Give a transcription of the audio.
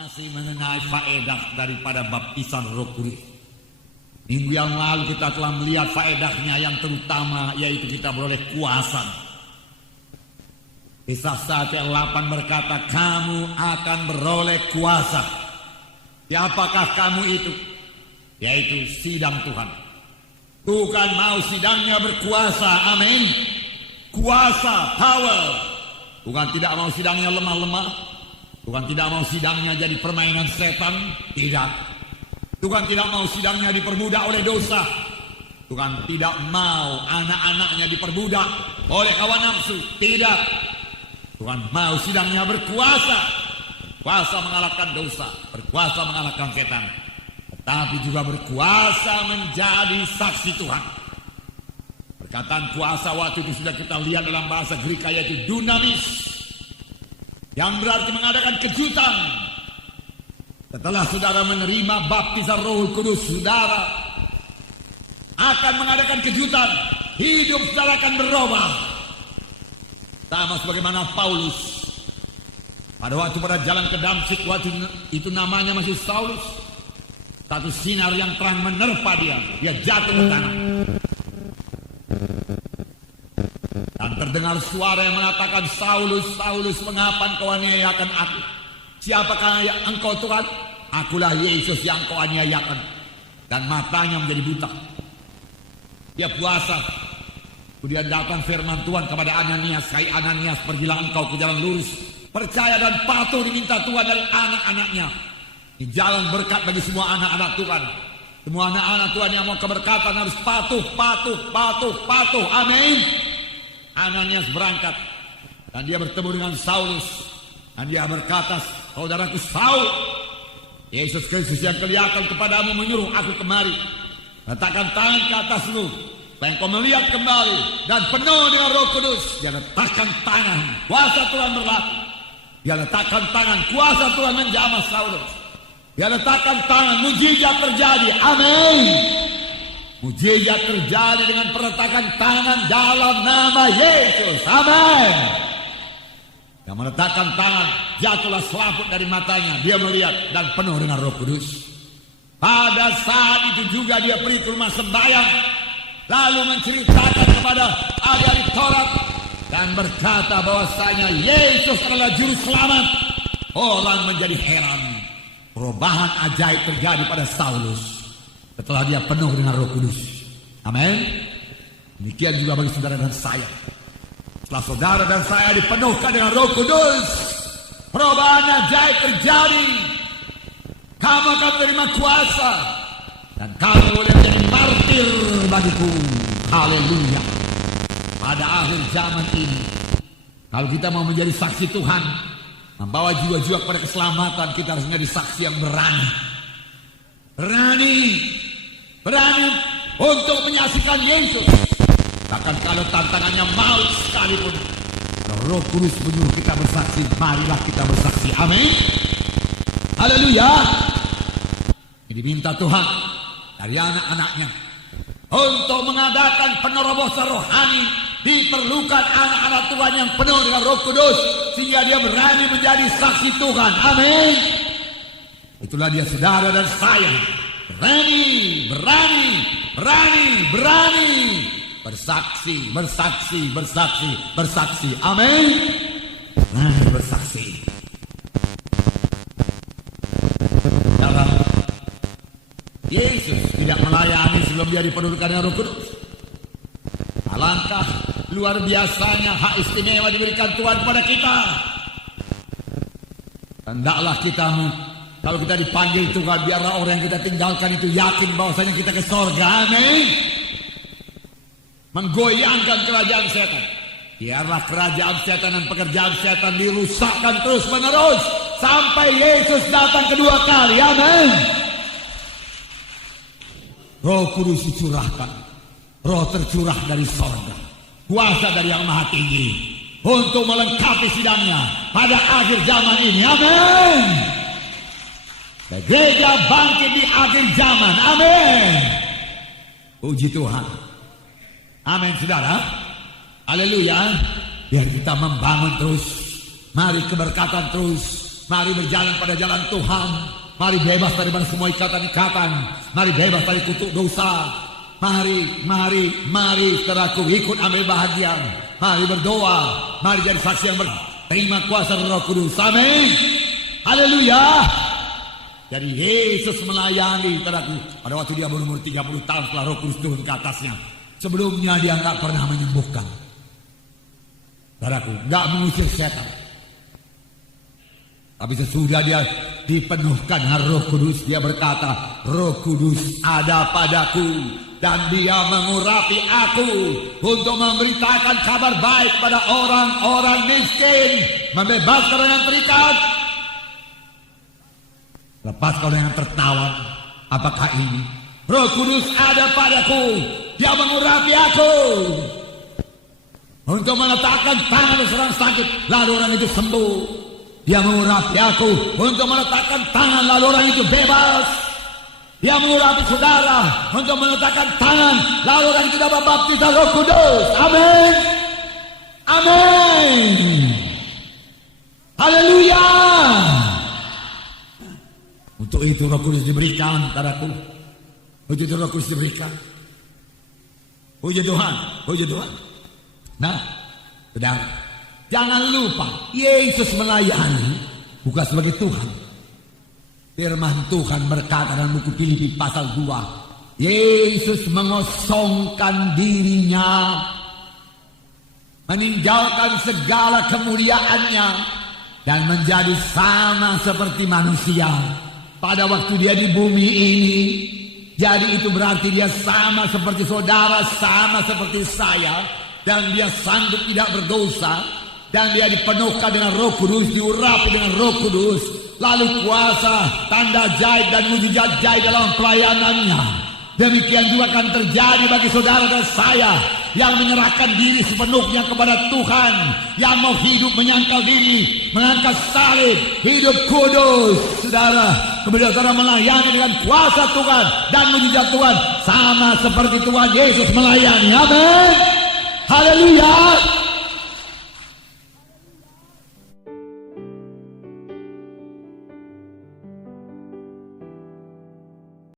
Masih mengenai faedah daripada baptisan Roh Kudus. Minggu yang lalu kita telah melihat faedahnya yang terutama, yaitu kita beroleh kuasa. Kisah 1 ayat 8 berkata, kamu akan beroleh kuasa. Siapakah kamu itu? Yaitu sidang Tuhan. Tuhan mau sidangnya berkuasa, amin. Kuasa, power. Tuhan tidak mau sidangnya lemah-lemah. Tuhan tidak mau sidangnya jadi permainan setan. Tidak. Tuhan tidak mau sidangnya diperbudak oleh dosa. Tuhan tidak mau anak-anaknya diperbudak oleh hawa nafsu. Tidak. Tuhan mau sidangnya berkuasa. Kuasa mengalahkan dosa, berkuasa mengalahkan setan, tetapi juga berkuasa menjadi saksi Tuhan. Perkataan kuasa waktu itu sudah kita lihat dalam bahasa Greek, yaitu dunamis, yang berarti mengadakan kejutan. Setelah saudara menerima baptisan Roh Kudus, saudara akan mengadakan kejutan. Hidup saudara akan berubah. Sama sebagaimana Paulus pada waktu pada jalan ke Damsyik, waktu itu namanya masih Saulus. Satu sinar yang terang menerpa dia. Dia jatuh ke tanah. Dan terdengar suara yang mengatakan, Saulus, Saulus, mengapa engkau aniayakan aku? Siapakah engkau Tuhan? Akulah Yesus yang engkau aniayakan. Dan matanya menjadi buta. Dia puasa. Kemudian datang firman Tuhan kepada Ananias, hai Ananias, pergilah engkau ke jalan lurus, percaya dan patuh diminta Tuhan dari anak-anaknya. Di jalan berkat bagi semua anak-anak Tuhan. Semua anak-anak Tuhan yang mau keberkatan harus patuh, patuh, patuh, patuh. Amin. Ananias berangkat dan dia bertemu dengan Saulus. Dan dia berkata, saudaraku Saul, Yesus Kristus yang kelihatan kepadamu menyuruh aku kemari. Letakkan tangan ke atasmu, supaya engkau melihat kembali dan penuh dengan Roh Kudus. Dia letakkan tangan, kuasa Tuhan berlaku. Dia letakkan tangan, kuasa Tuhan menjamah Saulus. Dia letakkan tangan, mujizat terjadi. Amin. Mujizat terjadi dengan perletakan tangan dalam nama Yesus. Amin. Dia meletakkan tangan, jatuhlah selaput dari matanya. Dia melihat dan penuh dengan Roh Kudus. Pada saat itu juga dia pergi ke rumah sembahyang, lalu menceritakan kepada ahli Taurat dan berkata bahwasanya Yesus adalah juru selamat. Orang menjadi heran. Perubahan ajaib terjadi pada Saulus setelah dia penuh dengan Roh Kudus. Amin. Demikian juga bagi saudara dan saya. Setelah saudara dan saya dipenuhkan dengan Roh Kudus, perubahan ajaib terjadi. Kamu akan menerima kuasa dan kamu boleh menjadi martir bagiku. Haleluya. Pada akhir zaman ini, kalau kita mau menjadi saksi Tuhan, membawa jiwa-jiwa kepada keselamatan, kita harus menjadi saksi yang berani. Berani untuk menyaksikan Yesus. Bahkan kalau tantangannya maut sekalipun, kalau Roh Kudus menyuruh kita bersaksi, marilah kita bersaksi. Amin. Haleluya. Ini diminta Tuhan dari anak-anaknya untuk mengadakan penerobosan rohani. Diperlukan anak-anak Tuhan yang penuh dengan Roh Kudus, sehingga dia berani menjadi saksi Tuhan. Amin. Itulah dia saudara dan saya. Berani. Bersaksi. Amin. Berani bersaksi. Yesus tidak melayani sebelum dia dipenuhkan dengan Roh Kudus. Alangkah luar biasanya hak istimewa diberikan Tuhan kepada kita. Hendaklah kita, kalau kita dipanggil Tuhan, biarlah orang yang kita tinggalkan itu yakin bahwasanya kita ke sorga. Amin. Menggoyangkan kerajaan setan. Biarlah kerajaan setan dan pekerjaan setan dirusakkan terus menerus sampai Yesus datang kedua kali. Amin. Roh Kudus dicurahkan. Roh tercurah dari sorga. Kuasa dari Yang Maha Tinggi untuk melengkapi sidangnya pada akhir zaman ini. Amin. Gereja bangkit di akhir zaman. Amin. Puji Tuhan. Amin saudara. Haleluya. Biar kita membangun terus. Mari keberkatan terus. Mari berjalan pada jalan Tuhan. Mari bebas daripada semua ikatan-ikatan. Mari bebas dari kutuk dosa. Mari saudaraku ikut ambil bahagian. Mari berdoa. Mari jadi saksi yang terima kuasa Roh Kudus. Amin. Haleluya. Jadi Yesus melayani saudaraku. Pada waktu dia berumur 30 tahun setelah Roh Kudus turun ke atasnya. Sebelumnya dia enggak pernah menyembuhkan. Saudaraku, enggak mengusir setan. Tapi sesudah dia dipenuhkan Roh Kudus, dia berkata, Roh Kudus ada padaku dan dia mengurapi aku untuk memberitakan kabar baik pada orang-orang miskin, membebaskan orang yang terikat, lepaskan orang yang tertawan. Apakah ini? Roh Kudus ada padaku, dia mengurapi aku untuk meletakkan tangan seorang sakit, lalu orang itu sembuh. Dia mengurapi aku untuk meletakkan tangan, lalu orang itu bebas. Dia mengurapi saudara untuk meletakkan tangan, lalu orang itu dapat baptisan Roh Kudus. Amin. Amin. Haleluya. Untuk itu Roh Kudus diberikan padaku. Untuk itu Roh Kudus diberikan. Puji Tuhan, puji Tuhan. Nah, saudara, jangan lupa Yesus melayani bukan sebagai Tuhan. Firman Tuhan berkata dalam buku Filipi pasal 2, Yesus mengosongkan dirinya, meninggalkan segala kemuliaannya dan menjadi sama seperti manusia pada waktu dia di bumi ini. Jadi itu berarti dia sama seperti saudara, sama seperti saya, dan dia sanggup tidak berdosa, dan dia dipenuhkan dengan Roh Kudus, diurapi dengan Roh Kudus, lalu kuasa, tanda ajaib dan mujizat ajaib dalam pelayanannya. Demikian juga akan terjadi bagi saudara dan saya yang menyerahkan diri sepenuhnya kepada Tuhan, yang mau hidup menyangkal diri, mengangkat salib, hidup kudus. Saudara, kemudian saudara melayani dengan kuasa Tuhan dan mujizat Tuhan, sama seperti Tuhan Yesus melayani. Amin. Haleluya.